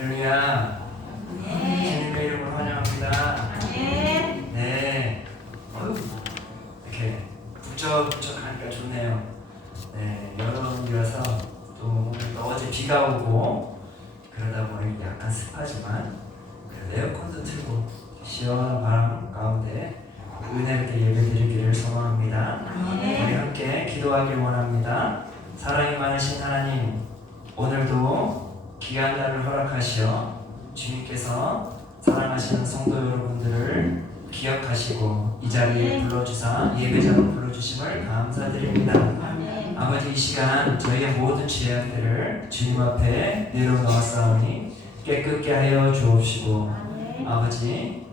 할렐루야. 주님의 이름으로 환영합니다. 네. 이렇게 북적북적하니까 좋네요. 네, 여름이라서 또 오늘 어제 비가 오고 그러다 보니 약간 습하지만 그래도 에어컨도 틀고 시원한 바람 가운데 은혜롭게 예배드리기를 소망합니다. 우리 함께 기도하길 원합니다. 사랑이 많으신 하나님, 오늘도 귀한 날을 허락하시어 주님께서 사랑하시는 성도 여러분들을 기억하시고 이 자리에 불러주사 예배자로 불러주심을 감사드립니다. 아버지, 이 시간 저희의 모든 죄악들을 주님 앞에 내려놓았사오니 깨끗게 하여 주옵시고, 아버지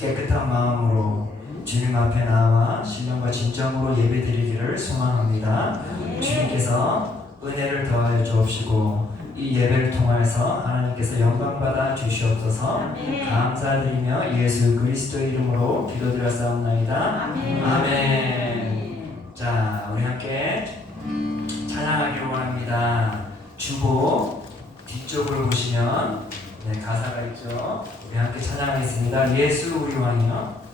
깨끗한 마음으로 주님 앞에 나와 신령과 진정으로 예배드리기를 소망합니다. 주님께서 은혜를 더하여 주옵시고 이 예배를 통하여서 하나님께서 영광받아 주시옵소서. 감사드리며 예수 그리스도의 이름으로 기도드렸사옵나이다. 아멘. 자, 우리 함께 찬양하기를 원합니다. 주보 뒤쪽을 보시면 가사가 있죠. 우리 함께 찬양하겠습니다. 예수 우리 왕이여.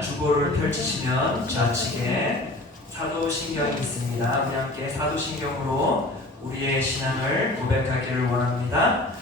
주보를 펼치시면 좌측에 사도신경이 있습니다. 우리 함께 사도신경으로 우리의 신앙을 고백하기를 원합니다.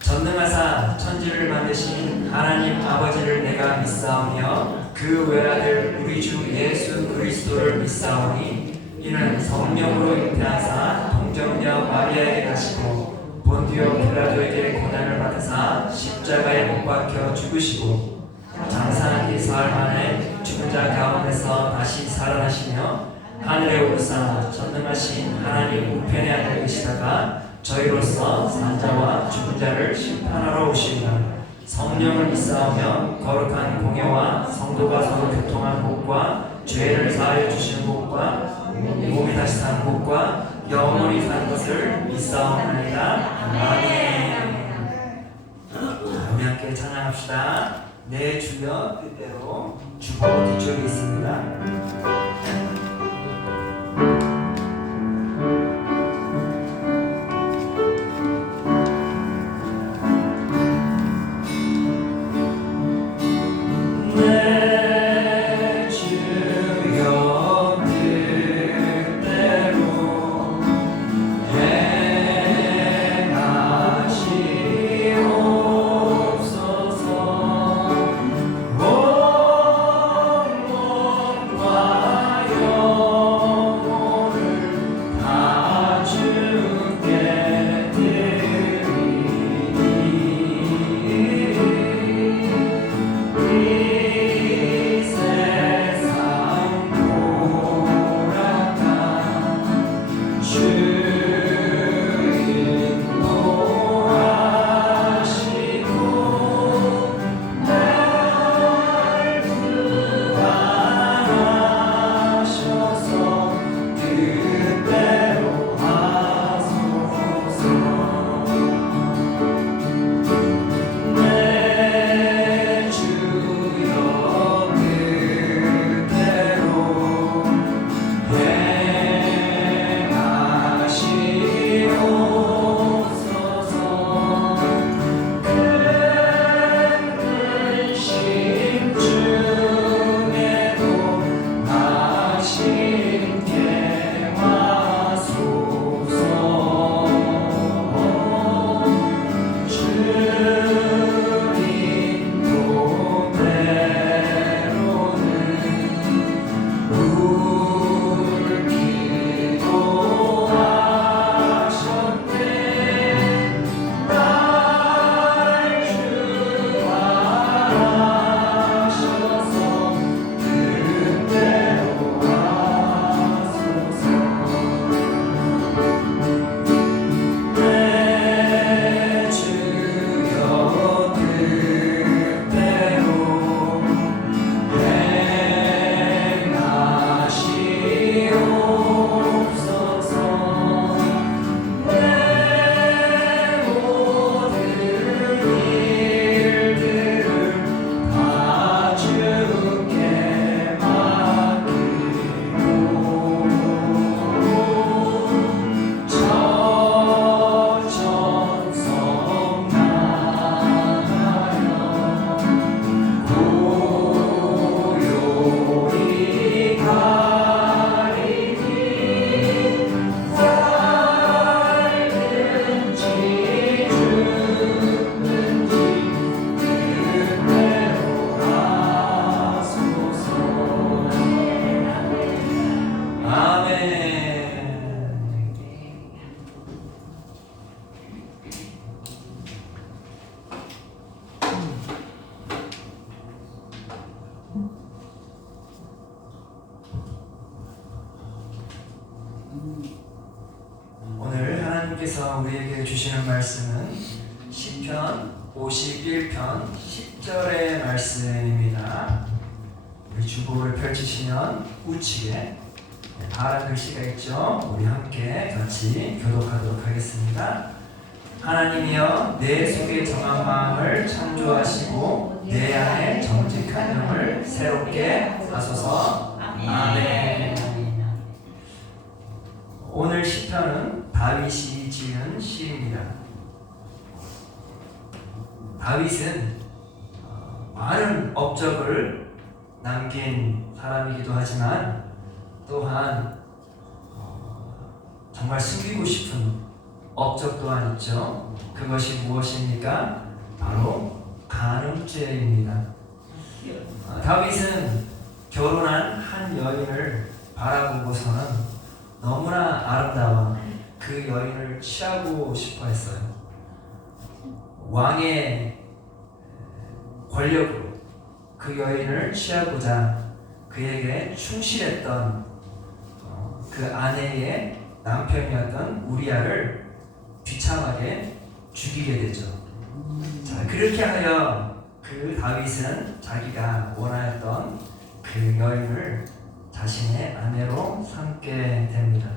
전능하사 천지를 만드신 하나님 아버지를 내가 믿사오며 그 외아들 우리 주 예수 그리스도를 믿사오니 이는 성령으로 잉태하사 동정녀 마리아에게 가시고 본디오 빌라도에게 고난을 받으사 십자가에 못 박혀 죽으시고 장사하기 사흘 만에 죽은 자 가운데서 다시 살아나시며 하늘에 오르사 전능하신 하나님 우편에 앉아 계시다가 저희로서 산자와 죽은 자를 심판하러 오시리라. 성령을 믿사오며 거룩한 공예와 성도가 서로 교통한 복과 죄를 사하여 주시는 것과 몸이 다시 사는 것과 영원히 사는 것을 믿사옵나이다. 아멘. 우리 함께 찬양합시다. 내 주여 뜻대로. 주보 뒤쪽에 있습니다. 오늘 하나님께서 우리에게 주시는 말씀은 시편 51편 10절의 말씀입니다. 우리 주보를 펼치시면 우측에 파란 글씨가 있죠. 우리 함께 같이 교독하도록 하겠습니다. 하나님이여 내 속에 정한 마음을 창조하시고 내 안에 정직한 영을 새롭게 하소서. 아멘. 오늘 시편은 다윗이 지은 시입니다. 다윗은 많은 업적을 남긴 사람이기도 하지만 또한 정말 숨기고 싶은 업적 또한 있죠. 그것이 무엇입니까? 바로 간음죄입니다. 다윗은 결혼한 한 여인을 바라보고서는 너무나 아름다워 그 여인을 취하고 싶어 했어요. 왕의 권력으로 그 여인을 취하고자 그에게 충실했던 그 아내의 남편이었던 우리아를 비참하게 죽이게 되죠. 자, 그렇게 하여 그 다윗은 자기가 원하였던 그 여인을 자신의 아내로 삼게 됩니다.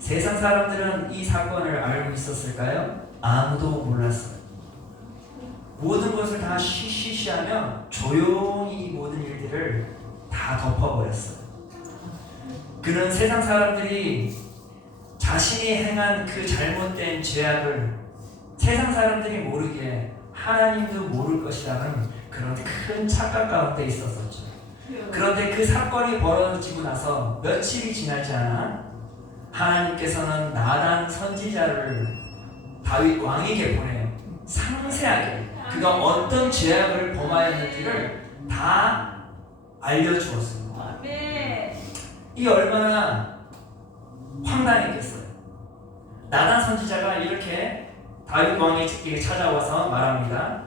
세상 사람들은 이 사건을 알고 있었을까요? 아무도 몰랐어요. 모든 것을 다 쉬쉬쉬하며 조용히 이 모든 일들을 다 덮어버렸어요. 그는 세상 사람들이 자신이 행한 그 잘못된 죄악을 세상 사람들이 모르기에 하나님도 모를 것이라는 그런 큰 착각 가운데 있었었죠. 그런데 그 사건이 벌어지고 나서 며칠이 지나지 않아 하나님께서는 나단 선지자를 다윗 왕에게 보내요. 상세하게 그가 어떤 죄악을 범하였는지를 다 알려주었어요. 이 얼마나 황당했겠어요. 나단 선지자가 이렇게 다윗 왕에게 찾아와서 말합니다.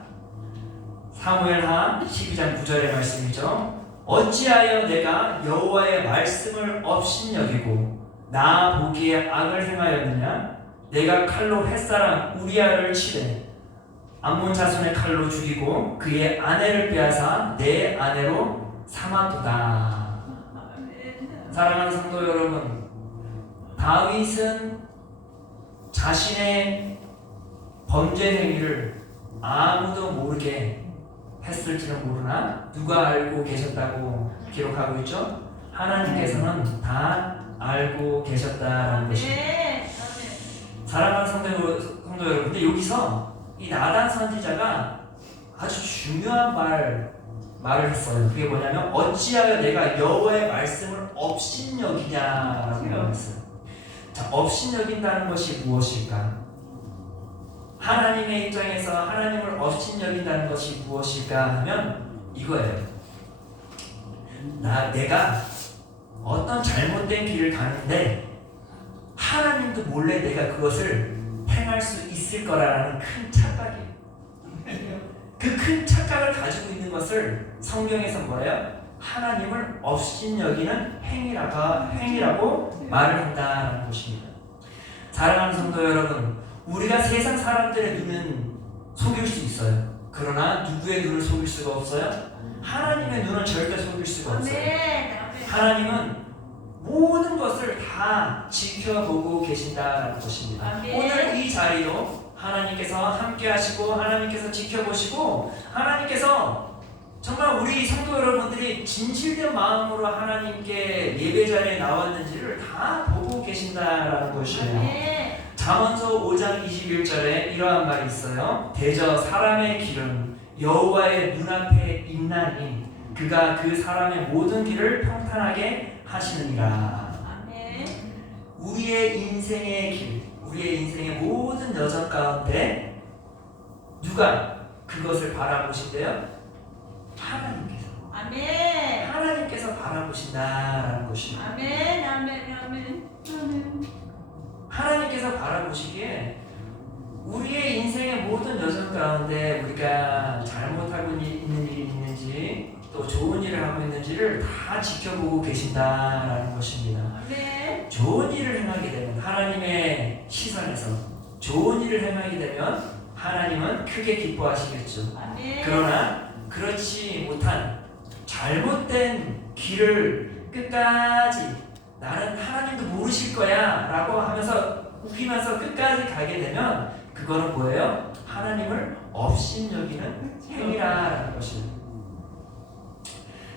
사무엘하 12장 9절의 말씀이죠. 어찌하여 내가 여호와의 말씀을 업신여기고 나 보기에 악을 행하였느냐? 내가 칼로 햇사람 우리아를 치되 암몬 자손의 칼로 죽이고 그의 아내를 빼앗아 내 아내로 삼았도다. 사랑하는 성도 여러분, 다윗은 자신의 범죄 행위를 아무도 모르게 했을지는 모르나 누가 알고 계셨다고 기록하고 있죠? 하나님께서는 다 알고 계셨다라는 것입니다. 사랑하는 성도 여러분, 근데 여기서 이 나단 선지자가 아주 중요한 말을 했어요. 그게 뭐냐면 어찌하여 내가 여호와의 말씀을 업신여기냐라고 말했어요. 자, 업신여긴다는 것이 무엇일까? 하나님의 입장에서 하나님을 업신여긴다는 것이 무엇일까 하면 이거예요. 내가 어떤 잘못된 길을 가는데 하나님도 몰래 내가 그것을 행할 수 있을 거라는 큰 착각이에요. 그 큰 착각을 가지고 있는 것을 성경에서 뭐래요? 하나님을 업신여기는 행위라고 말을 한다는 것입니다. 사랑하는 성도 여러분, 우리가 세상 사람들의 눈은 속일 수 있어요. 그러나 누구의 눈을 속일 수가 없어요? 하나님의 눈은 절대 속일 수가 없어요. 하나님은 모든 것을 다 지켜보고 계신다는 것입니다. 오늘 이 자리로 하나님께서 함께 하시고 하나님께서 지켜보시고 하나님께서 정말 우리 성도 여러분들이 진실된 마음으로 하나님께 예배 자리에 나왔는지를 다 보고 계신다라는 것이에요. 잠언서 5장 21절에 이러한 말이 있어요. 대저 사람의 길은 여호와의 눈앞에 있나니 그가 그 사람의 모든 길을 평탄하게 하시느니라. 우리의 인생의 길, 우리의 인생의 모든 여정 가운데 누가 그것을 바라보신대요? 하나님께서. 아멘. 하나님께서 바라보신다라는 것입니다. 아멘. 아멘. 아멘. 아멘. 하나님께서 바라보시기에 우리의 인생의 모든 여정 가운데 우리가 잘못하고 있는 일이 있는지 또 좋은 일을 하고 있는지를 다 지켜보고 계신다라는 것입니다. 아멘. 좋은 일을 행하게 되면 하나님의 시선에서 좋은 일을 행하게 되면 하나님은 크게 기뻐하시겠죠. 아멘. 그러나 그렇지 못한 잘못된 길을 끝까지 나는 하나님도 모르실 거야 라고 하면서 우기면서 끝까지 가게 되면 그거는 뭐예요? 하나님을 업신여기는 행위라는 것입니다.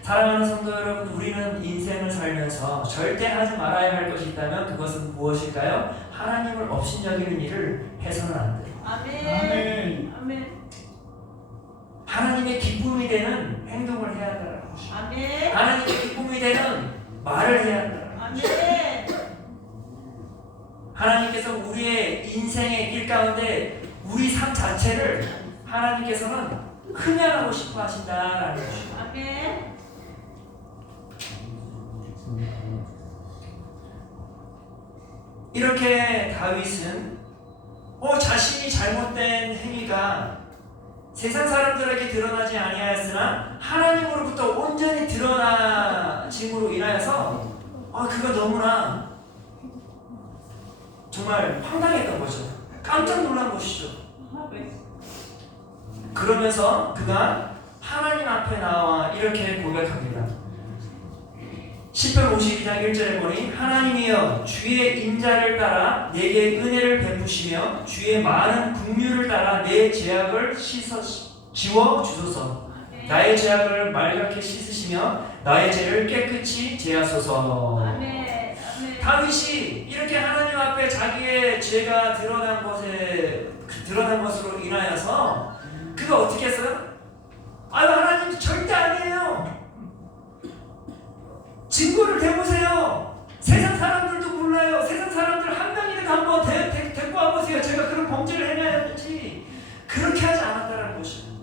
사랑하는 성도 여러분, 우리는 인생을 살면서 절대 하지 말아야 할 것이 있다면 그것은 무엇일까요? 하나님을 업신여기는 일을 해서는 안 돼요. 아멘. 아멘. 하나님의 기쁨이 되는 행동을 해야 한다는 것입니다. 아멘. 하나님의 기쁨이 되는 말을 해야 한다는 아멘. 하나님께서 우리의 인생의 길 가운데 우리 삶 자체를 하나님께서는 흠양하고 싶어 하신다라는 것입니다. 아멘. 이렇게 다윗은 자신이 잘못된 행위가 세상 사람들에게 드러나지 아니하였으나 하나님으로부터 온전히 드러나짐으로 인하여서 그가 너무나 정말 황당했던 거죠. 깜짝 놀란 것이죠. 그러면서 그가 하나님 앞에 나와 이렇게 고백합니다. 10편 52장 1절에 보니 하나님이여 주의 인자를 따라 내게 은혜를 베푸시며 주의 많은 긍휼을 따라 내 죄악을 지워 주소서. 나의 죄악을 말갛게 씻으시며 나의 죄를 깨끗이 제하소서. 아멘. 아멘. 다윗이 이렇게 하나님 앞에 자기의 죄가 드러난 것으로 인하여서 그가 어떻게 했어요? 아유 하나님 절대 아니에요. 증거를 대보세요. 세상 사람들도 몰라요. 세상 사람들 한 명이라도 한번 데리고 와보세요. 제가 그런 범죄를 행하였는지. 그렇게 하지 않았다는 것이에요.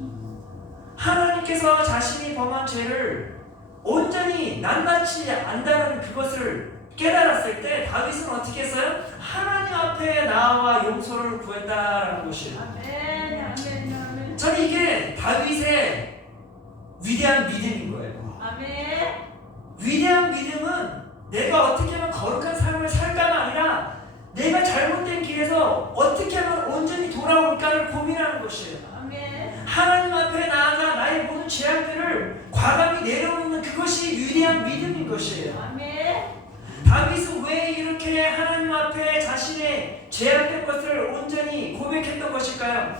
하나님께서 자신이 범한 죄를 온전히 낱낱이 안다는 그것을 깨달았을 때 다윗은 어떻게 했어요? 하나님 앞에 나와 용서를 구했다라는 것이에요. 아멘. 아멘. 아멘. 저는 이게 다윗의 위대한 믿음인 거예요. 아멘. 위대한 믿음은 내가 어떻게 하면 거룩한 삶을 살까가 아니라 내가 잘못된 길에서 어떻게 하면 온전히 돌아올까를 고민하는 것이에요. 아멘. 하나님 앞에 나아가 나의 모든 죄악들을 과감히 내려놓는 그것이 위대한 믿음인 것이에요. 아멘. 다윗은 왜 이렇게 하나님 앞에 자신의 죄악된 것을 온전히 고백했던 것일까요?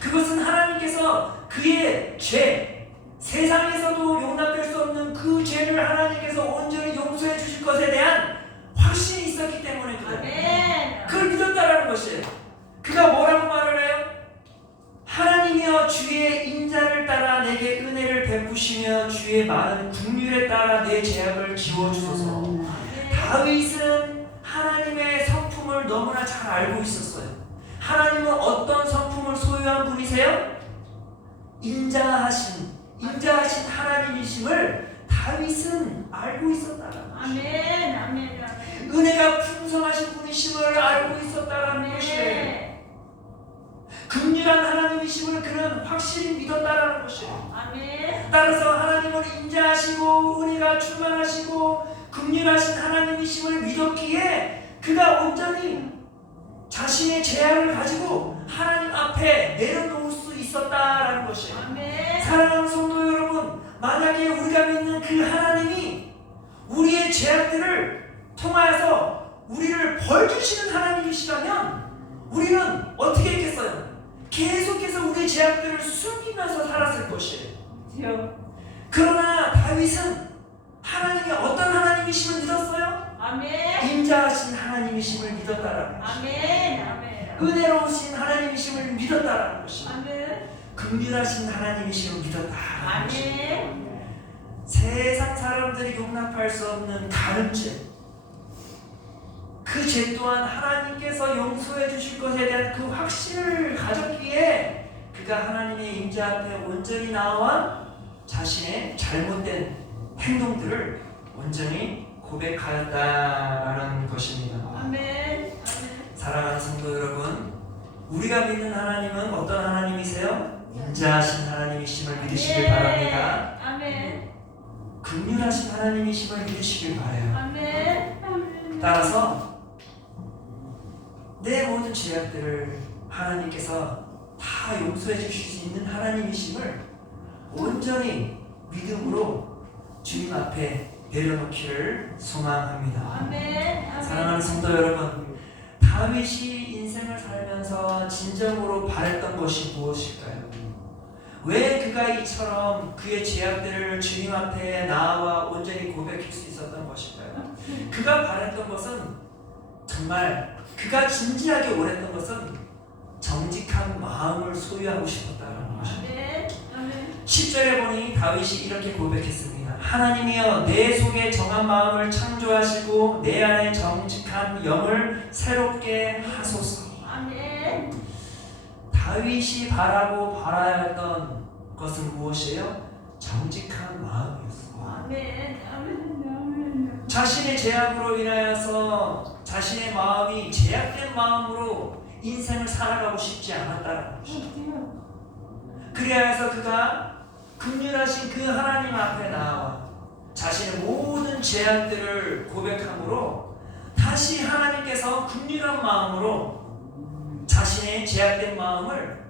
그것은 하나님께서 그의 죄, 세상에서도 용납될 수 없는 그 죄를 하나님께서 온전히 용서해 주실 것에 대한 확신이 있었기 때문에 그래요. 아멘. 그걸 믿었다라는 것이에요. 그가 뭐라고 말을 해요? 하나님이여 주의 인자를 따라 내게 은혜를 베푸시며 주의 많은 긍휼에 따라 내 죄악을 지워주소서. 다윗은 하나님의 성품을 너무나 잘 알고 있었어요. 하나님은 어떤 성품을 소유한 분이세요? 인자하신 하나님이심을 다윗은 알고 있었다라는 것이에요. 아멘. 아멘. 아멘. 은혜가 풍성하신 분이심을 알고 있었다라는 것이에요. 긍휼한 하나님이심을 그는 확실히 믿었다라는 것이에요. 아멘. 따라서 하나님을 인자하시고 은혜가 충만하시고 긍휼하신 하나님이심을 믿었기에 그가 온전히 자신의 죄악을 가지고 하나님 앞에 내려놓을 수 있었다라는 것이에요. 아멘. 사랑하는 성도 여러분, 만약에 우리가 믿는 그 하나님이 우리의 죄악들을 통하여서 우리를 벌 주시는 하나님이시라면 우리는 어떻게 했겠어요? 계속해서 우리의 죄악들을 숨기면서 살았을 것이에요. 그러나 다윗은 하나님이 어떤 하나님이심을 믿었어요? 아멘. 인자하신 하나님이심을 믿었다라는 것이에요. 아멘. 아멘. 것이요. 하나님이심을 믿었다라는 것이에요. 아멘. 긍휼하신 하나님이심을 믿었다라는 것이에요. 아멘. 세상 사람들이 용납할 수 없는 다른 죄, 그 죄 또한 하나님께서 용서해 주실 것에 대한 그 확신을 가졌기에 그가 하나님의 임재 앞에 온전히 나와 자신의 잘못된 행동들을 온전히 고백하였다라는 것입니다. 아멘. 사랑하는 성도 여러분, 우리가 믿는 하나님은 어떤 하나님이세요? 인자하신 하나님이심을 믿으시길 바랍니다. 아멘. 긍휼하신 하나님이심을 믿으시길 바라요. 아멘. 따라서 내 모든 죄악들을 하나님께서 다 용서해 주실 수 있는 하나님이심을 온전히 믿음으로 주님 앞에 내려놓기를 소망합니다. 아멘. 사랑하는 성도 여러분, 다윗이 인생을 살면서 진정으로 바랬던 것이 무엇일까요? 왜 그가 이처럼 그의 죄악들을 주님 앞에 나와 온전히 고백할 수 있었던 것일까요? 그가 바랬던 것은 정말 그가 진지하게 원했던 것은 정직한 마음을 소유하고 싶었다는 것입니다. 10절에 보니 다윗이 이렇게 고백했습니다. 하나님이여 내 속에 정한 마음을 창조하시고 내 안에 정직한 영을 새롭게 하소서. 아멘. 다윗이 바라고 바라야 했던 것은 무엇이에요? 정직한 마음이었어요. 아멘. 아멘. 자신의 죄악으로 인하여서 자신의 마음이 죄악된 마음으로 인생을 살아가고 싶지 않았다는 것이죠. 그래야 해서 그가 긍휼하신 그 하나님 앞에 나와 자신의 모든 죄악들을 고백함으로 다시 하나님께서 긍휼한 마음으로 자신의 죄악된 마음을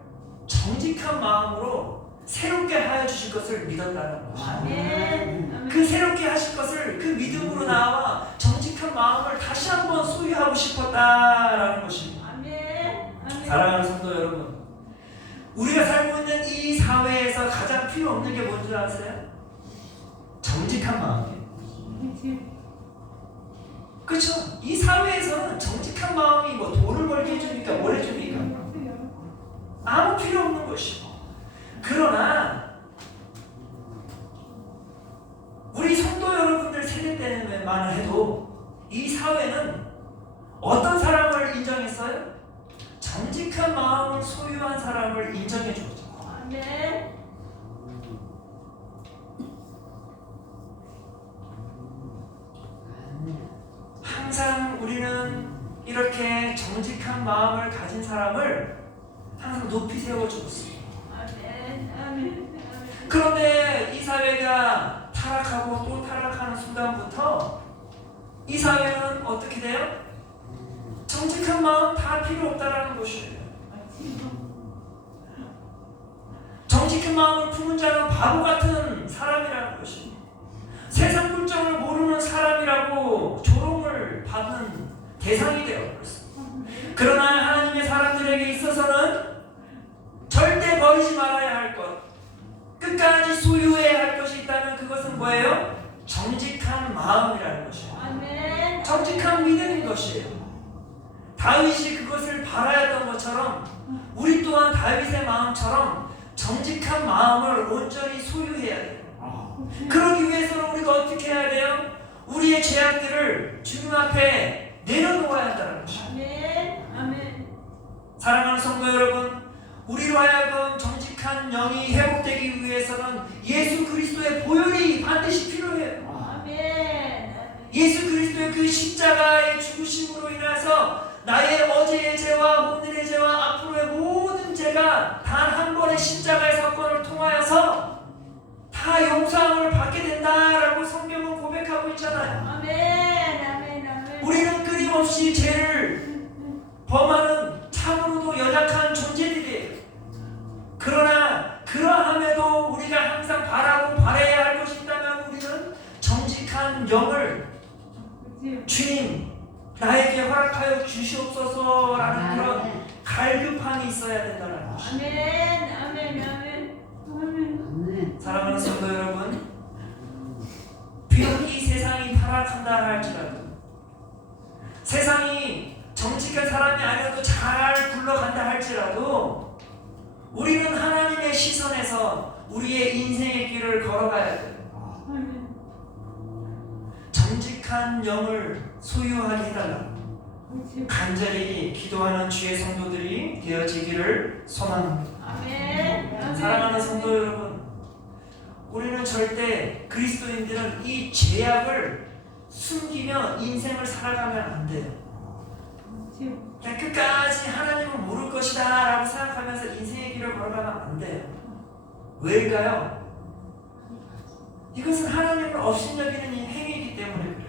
정직한 마음으로 새롭게 하여 주실 것을 믿었다는 것이에요. 아멘. 그 새롭게 하실 것을 그 믿음으로 나와 정직한 마음을 다시 한번 소유하고 싶었다라는 것입니다. 아멘. 아멘. 사랑하는 성도 여러분, 우리가 살고 있는 이 사회에서 가장 필요 없는 게 뭔지 아세요? 정직한 마음이에요. 그렇죠? 이 사회에서는 정직한 마음이 뭐 돈을 벌게 해줍니까? 뭘 해줍니까? 아무 필요 없는 것이고. 그러나 우리 성도 여러분들 세대 때만 해도 이 사회는 어떤 사람을 인정했어요? 정직한 마음을 소유한 사람을 인정해 줬죠. 아멘. 항상 우리는 이렇게 정직한 마음을 가진 사람을 항상 높이 세워주었습니다. 아멘. 아멘. 그런데 이 사회가 타락하고 또 타락하는 순간부터 이 사회는 어떻게 돼요? 정직한 마음 다 필요 없다라는 것이에요. 정직한 마음을 품은 자는 바보 같은 사람이라는 것입니다. 세상 물정을 모르는 사람이라고 조롱을 받는 대상이 되어버렸습니다. 그러나 하나님의 사람들에게 있어서는 절대 버리지 말아야 할 것, 끝까지 소유해야 할 것이 있다면 그것은 뭐예요? 정직한 마음이라는 것이에요. 아멘. 정직한 믿음인 것이에요. 다윗이 그것을 바라였던 것처럼 우리 또한 다윗의 마음처럼 정직한 마음을 온전히 소유해야 돼요. 그러기 위해서는 우리가 어떻게 해야 돼요? 우리의 죄악들을 주님 앞에 내려놓아야 한다는 것이에요. 아멘. 아멘. 사랑하는 성도 여러분, 우리로 하여금 정직한 영이 회복되기 위해서는 예수 그리스도의 보혈이 반드시 필요해요. 아멘. 예수 그리스도의 그 십자가의 죽으심으로 인해서 나의 어제의 죄와 오늘의 죄와 앞으로의 모든 죄가 단 한 번의 십자가의 사건을 통하여서 다 용서함을 받게 된다라고 성경은 고백하고 있잖아요. 아멘. 아멘. 아멘. 우리는 끊임없이 죄를 범하는 참으로도 연약한 존재들이에요. 그러나 그러함에도 우리가 항상 바라고 바라야 할 것이 있다면 우리는 정직한 영을 주님 나에게 허락하여 주시옵소서라는 그런 갈급함이 있어야 된다는 것입니다. 아멘. 아멘. 아멘. 아멘. 사랑하는 성도 여러분, 비록 이 세상이 타락한다 할지라도 세상이 정직한 사람이 아니어도 잘 굴러간다 할지라도 우리는 하나님의 시선에서 우리의 인생의 길을 걸어가야 돼요. 아멘. 정직한 영을 소유하게 해달라고 간절히 기도하는 주의 성도들이 되어지기를 소망합니다. 아멘. 사랑하는 성도 여러분, 우리는 절대 그리스도인들은 이 죄악을 숨기며 인생을 살아가면 안 돼요. 그냥 끝까지 하나님을 모를 것이다 라고 생각하면서 인생의 길을 걸어가면 안 돼요. 왜일까요? 이것은 하나님을 업신여기는 행위이기 때문에 그래요.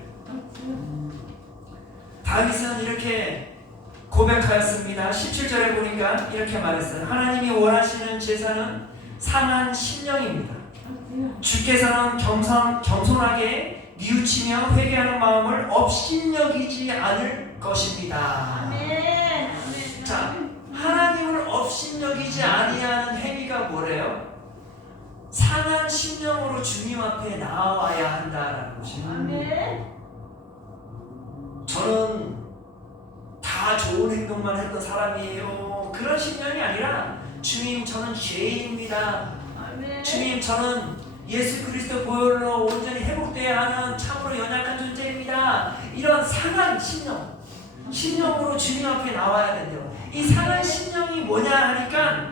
다윗은 이렇게 고백하였습니다. 17절에 보니까 이렇게 말했어요. 하나님이 원하시는 제사는 상한 심령입니다. 주께서는 겸손하게 뉘우치며 회개하는 마음을 업신여기지 않을 것입니다. 아멘. 아멘. 자, 하나님을 업신여기지 아니하는 행위가 뭐래요? 상한 심령으로 주님 앞에 나와야 한다라는 것이에요. 아멘. 저는 다 좋은 행동만 했던 사람이에요. 그런 심령이 아니라 주님 저는 죄인입니다. 아멘. 주님 저는 예수 그리스도 보혈로 온전히 회복되어야 하는 참으로 연약한 존재입니다. 이런 상한 심령으로 주님 앞에 나와야 된대요. 이 상한 심령이 뭐냐 하니까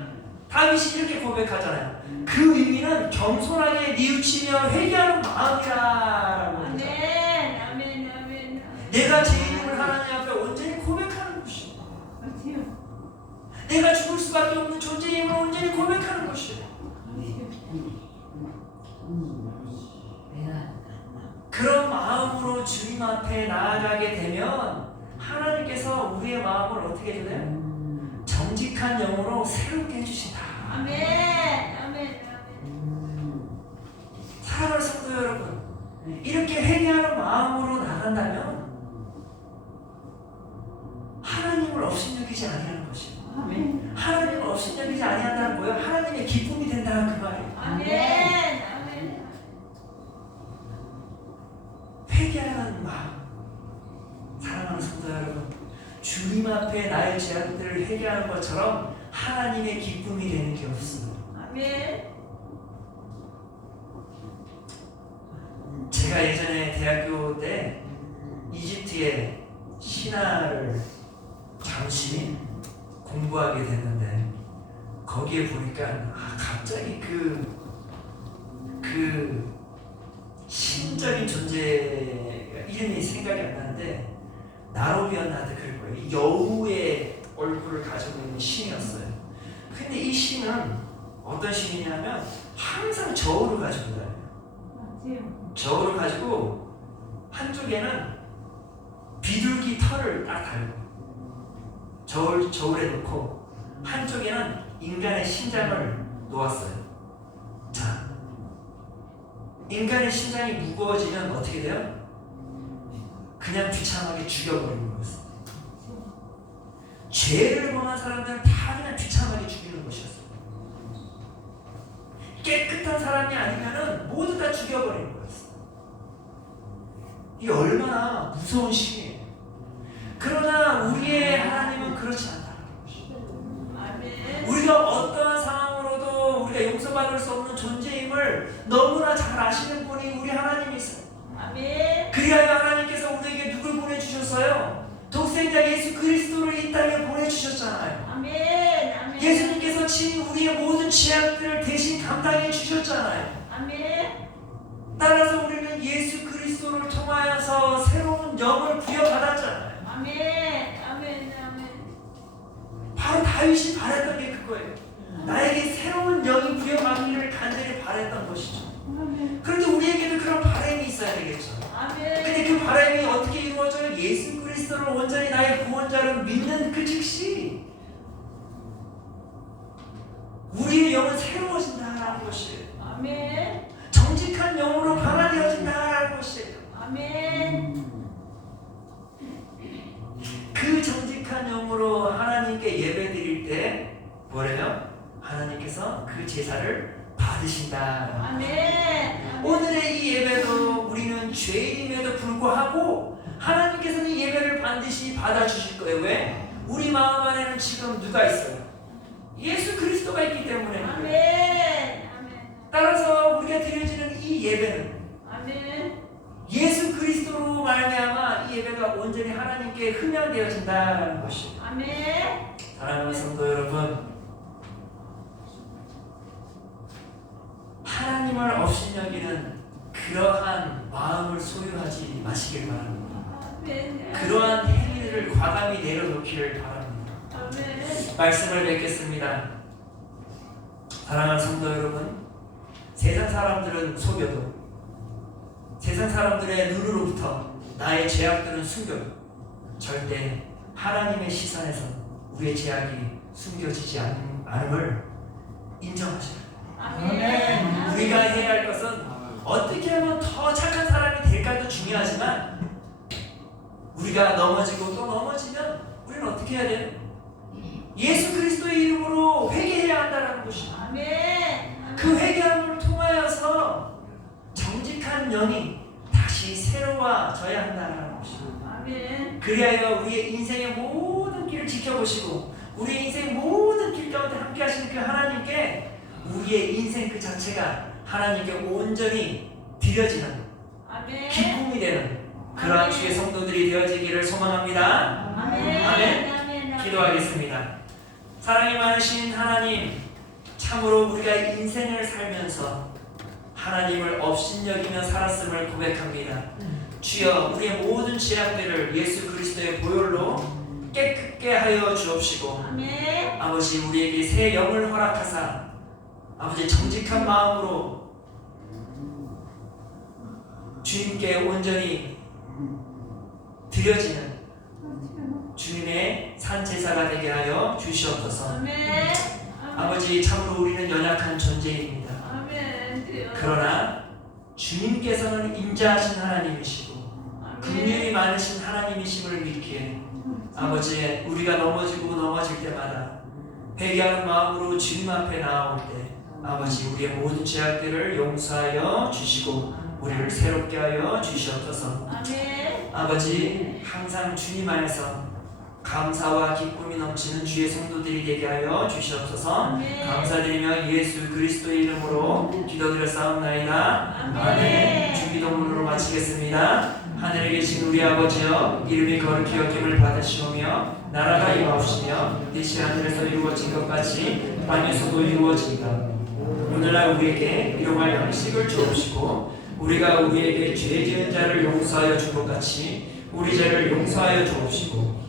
다윗이 이렇게 고백하잖아요. 그 의미는 겸손하게 뉘우치며 회개하는 마음이라고 하죠. 아멘. 아멘. 아멘. 내가 죄인임을 하나님 앞에 온전히 고백하는 것이에요. 내가 죽을 수밖에 없는 존재임을 온전히 고백하는 것이에요. 그런 마음으로 주님 앞에 나아가게 되면 하나님께서 우리의 마음을 어떻게 해주나요? 정직한 영으로 새롭게 해주신다. 아멘. 아멘. 사랑하는 성도 여러분, 이렇게 회개하는 마음으로 나간다면 하나님을 업신여기지 아니하는 것이에요. 아멘. 하나님을 업신여기지 아니한다는 거예요. 하나님의 기쁨이 된다는 그 말이에요. 아멘. 아멘. 회개하는 마음. 사랑하는 성도 여러분, 주님 앞에 나의 죄악들을 회개하는 것처럼 하나님의 기쁨이 되는 게 없습니다. 아멘. 제가 예전에 대학교 때 이집트의 신화를 잠시 공부하게 됐는데 거기에 보니까 갑자기 그 신적인 존재가 이름이 생각이 안 나는데 나로비언나한테 그럴 거예요. 이 여우의 얼굴을 가지고 있는 신이었어요. 근데 이 신은 어떤 신이냐면 항상 저울을 가지고 다녀요. 맞아요. 저울을 가지고 한쪽에는 비둘기 털을 딱 달고 저울에 놓고 한쪽에는 인간의 심장을 놓았어요. 자, 인간의 심장이 무거워지면 어떻게 돼요? 그냥 비참하게 죽여버리는 거였어요. 죄를 범한 사람들은 다 그냥 비참하게 죽이는 것이었어요. 깨끗한 사람이 아니면은 모두 다 죽여버리는 거였어요. 이게 얼마나 무서운 신이에요. 그러나 우리의 하나님은 그렇지 않다는 것이에요. 아멘. 우리가 어떠한 상황으로도 우리가 용서받을 수 없는 존재임을 너무나 잘 아시는 분이 우리 하나님이세요. 아멘. 그리하여 하나님께서 우리에게 누굴 보내주셨어요? 독생자 예수 그리스도를 이 땅에 보내주셨잖아요. 아멘. 아멘. 예수님께서 친히 우리의 모든 죄악들을 대신 감당해 주셨잖아요. 아멘. 따라서 우리는 예수 그리스도를 통하여서 새로운 영을 부여받았잖아요. 아멘. 아멘. 아멘. 바로 다윗이 바랬던 게 그거예요. 나에게 새로운 영이 부여받기를 간절히 바랬던 것이죠. 아멘. 그런데 우리에게도 그런 바람이 있어야 되겠죠. 아멘. 근데 그 바람이 어떻게 이루어져요? 예수 그리스도를 온전히 나의 구원자로 믿는 그 즉시 우리의 영은 새로워진다라는 것이에요. 아멘. 정직한 영으로 변화되어진다라는 것이에요. 아멘. 그 정직한 영으로 하나님께 예배드릴 때 뭐래요? 하나님께서 그 제사를 받으신다. 아멘. 오늘의 이 예배도 우리는 죄인임에도 불구하고 하나님께서는 이 예배를 반드시 받아주실 거예요. 왜? 우리 마음 안에는 지금 누가 있어요? 예수 그리스도가 있기 때문에. 아멘. 따라서 우리가 드려지는 이 예배는 아멘. 예수 그리스도로 말미암아 이 예배가 온전히 하나님께 흠양되어진다는 것이에요. 아멘. 사랑하는 성도 여러분, 하나님을 업신여기는 그러한 마음을 소유하지 마시길 바랍니다. 아멘. 그러한 행위를 과감히 내려놓기를 바랍니다. 아멘. 말씀을 뵙겠습니다. 사랑하는 성도 여러분, 세상 사람들은 속여도 세상 사람들의 눈으로부터 나의 죄악들은 숨겨도 절대 하나님의 시선에서 우리의 죄악이 숨겨지지 않음을 인정하셔야 돼요. 아멘. 우리가 해야 할 것은 어떻게 하면 더 착한 사람이 될까도 중요하지만 우리가 넘어지고 또 넘어지면 우리는 어떻게 해야 돼요? 예수 그리스도의 이름으로 회개해야 한다는 것이죠. 아멘. 그 회개함을 통하여서 정직한 영이 다시 새로워져야 한다는 것이죠. 아멘. 그리하여 우리의 인생의 모든 길을 지켜보시고 우리의 인생 모든 길 가운데 함께 하시는 그 하나님께 우리의 인생 그 자체가 하나님께 온전히 드려지는 아멘. 기쁨이 되는 그러한 주의 성도들이 되어지기를 소망합니다. 아멘. 아멘. 아멘. 기도하겠습니다. 사랑이 많으신 하나님, 참으로 우리가 인생을 살면서 하나님을 업신여기며 살았음을 고백합니다. 주여, 우리의 모든 죄악들을 예수 그리스도의 보혈로 깨끗게 하여 주옵시고 아멘. 아버지, 우리에게 새 영을 허락하사 아버지 정직한 마음으로 주님께 온전히 드려지는 주님의 산제사가 되게 하여 주시옵소서. 아멘. 아버지, 참으로 우리는 연약한 존재입니다. 아멘. 그러나 주님께서는 인자하신 하나님이시고 긍휼이 많으신 하나님이심을 믿기에 아버지, 우리가 넘어지고 넘어질 때마다 회개하는 마음으로 주님 앞에 나아올 때 아버지, 우리의 모든 죄악들을 용서하여 주시고 우리를 새롭게 하여 주시옵소서. 아버지, 항상 주님 안에서 감사와 기쁨이 넘치는 주의 성도들이 되게 하여 주시옵소서. 감사드리며 예수 그리스도의 이름으로 기도드렸사옵나이다. 아멘. 주기도문으로 마치겠습니다. 하늘에 계신 우리 아버지여, 이름이 거룩히 여김을 받으시오며 나라가 임하옵시며 뜻이 하늘에서 이루어진 것 같이 땅에서도 이루어지이다. 오늘날 우리에게 일용할 양식을 주옵시고 우리가 우리에게 죄 지은 자를 용서하여 준 것 같이 우리 죄를 용서하여 주옵시고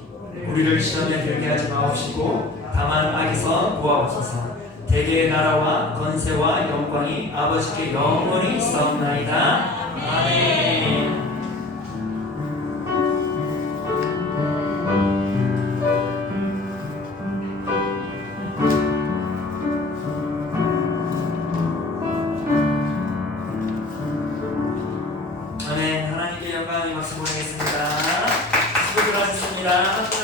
우리를 시험에 들게 하지 마옵시고 다만 악에서 구하옵소서. 대개의 나라와 권세와 영광이 아버지께 영원히 있사옵나이다. 아멘. 아멘. 하나님께 영광의 박수 보내겠습니다. 수고들 하셨습니다.